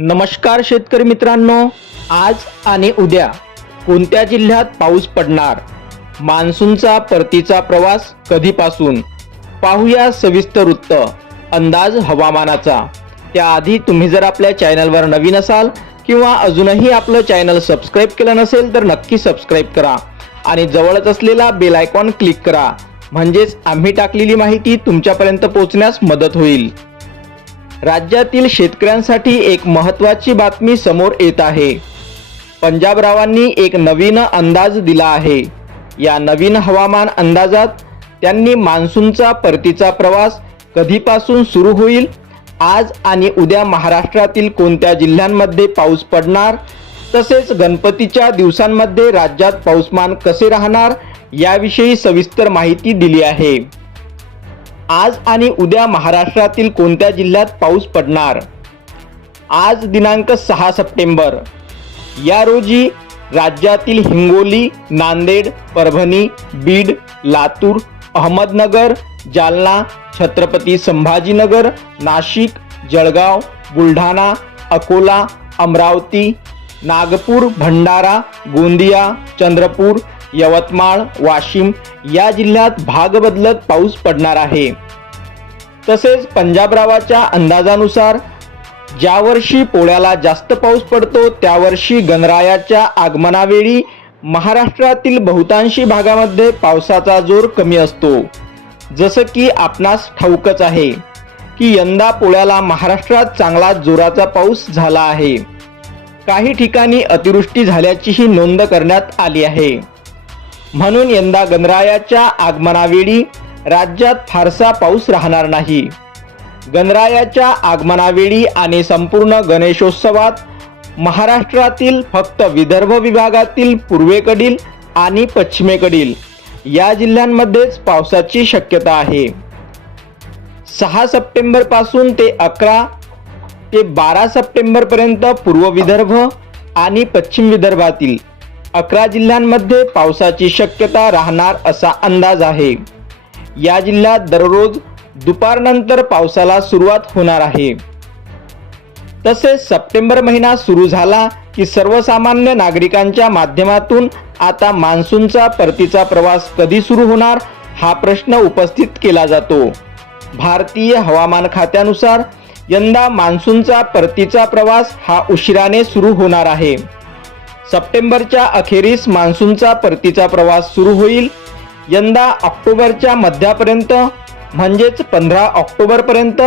नमस्कार शेतकरी मित्रांनो. आज आणि उद्या कोणत्या जिल्ह्यात पाऊस पडणार? मान्सूनचा परतीचा प्रवास कधीपासून? पाहूया सविस्तर वृत्त. अंदाज हवामानाचा. त्याआधी तुम्ही जर आपल्या चॅनलवर नवीन असाल किंवा अजूनही आपलं चॅनल सबस्क्राईब केलं नसेल तर नक्की सबस्क्राईब करा आणि जवळच असलेला बेल आयकॉन क्लिक करा. म्हणजेच आम्ही टाकलेली माहिती तुमच्यापर्यंत पोहोचण्यास मदत होईल. राज्यातील शेतकऱ्यांसाठी एक महत्त्वाची बातमी समोर येत आहे. पंजाबरावांनी एक नवीन अंदाज दिला आहे. या नवीन हवामान अंदाजात त्यांनी मान्सूनचा परतीचा प्रवास कधीपासून सुरू होईल? आज आणि उद्या महाराष्ट्रातील कोणत्या जिल्ह्यांमध्ये पाऊस पडणार? तसेच गणपतीच्या दिवसांमध्ये राज्यात पाऊसमान कसे राहणार? याविषयी सविस्तर माहिती दिली आहे. आज आणि उद्या महाराष्ट्रातील कोणत्या जिल्ह्यात पाऊस पडणार? आज दिनांक सहा सप्टेंबर. या रोजी राज्यातील हिंगोली नांदेड परभणी बीड लातूर अहमदनगर जालना छत्रपती संभाजीनगर नाशिक जळगाव बुलढाणा अकोला अमरावती नागपूर भंडारा गोंदिया चंद्रपूर यवतमाळ वाशिम या जिल्ह्यात भाग बदलत पाऊस पडणार आहे. तसेच पंजाबरावाच्या अंदाजानुसार ज्या वर्षी पोळ्याला जास्त पाऊस पडतो त्या वर्षी गणरायाच्या आगमनावेळी महाराष्ट्रातील बहुतांशी भागामध्ये पावसाचा जोर कमी असतो. जसं की आपणास ठाऊकच आहे की यंदा पोळ्याला महाराष्ट्रात चांगला जोराचा पाऊस झाला आहे. काही ठिकाणी अतिवृष्टी झाल्याचीही नोंद करण्यात आली आहे. म्हणून यंदा गणरायाच्या आगमनावेळी राज्यात फारसा पाऊस राहणार नाही. गणरायाच्या आगमनावेळी आणि संपूर्ण गणेशोत्सवात महाराष्ट्रातील फक्त विदर्भ विभागातील पूर्वेकडील आणि पश्चिमेकडील या जिल्ह्यांमध्येच पावसाची शक्यता आहे. सहा सप्टेंबरपासून ते अकरा ते बारा सप्टेंबरपर्यंत पूर्व विदर्भ आणि पश्चिम विदर्भातील अकरा जिल्ह्यांमध्ये पावसाची शक्यता राहणार असा अंदाज आहे. या जिल्ह्यात दररोज दुपारनंतर पावसाला सुरुवात होणार आहे. तसेच सप्टेंबर महिना सुरू झाला की सर्वसामान्य नागरिकांच्या माध्यमातून आता मान्सूनचा परतीचा प्रवास कधी सुरू होणार हा प्रश्न उपस्थित केला जातो. भारतीय हवामान खात्यानुसार यंदा मान्सूनचा परतीचा प्रवास हा उशिराने सुरू होणार आहे. सप्टेंबरच्या अखेरीस मान्सूनचा परतीचा प्रवास सुरू होईल. यंदा ऑक्टोबरच्या मध्यापर्यंत म्हणजेच पंधरा ऑक्टोबरपर्यंत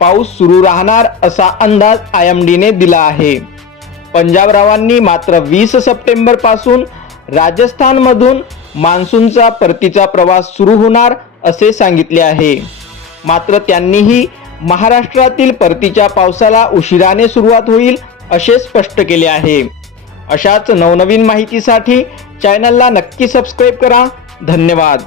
पाऊस सुरू राहणार असा अंदाज आय एम डीने दिला आहे. पंजाबरावांनी मात्र वीस सप्टेंबरपासून राजस्थानमधून मान्सूनचा परतीचा प्रवास सुरू होणार असे सांगितले आहे. मात्र त्यांनीही महाराष्ट्रातील परतीच्या पावसाला उशिराने सुरुवात होईल असे स्पष्ट केले आहे. अशाच नवनवीन माहितीसाठी चॅनलला नक्की सबस्क्राईब करा. धन्यवाद.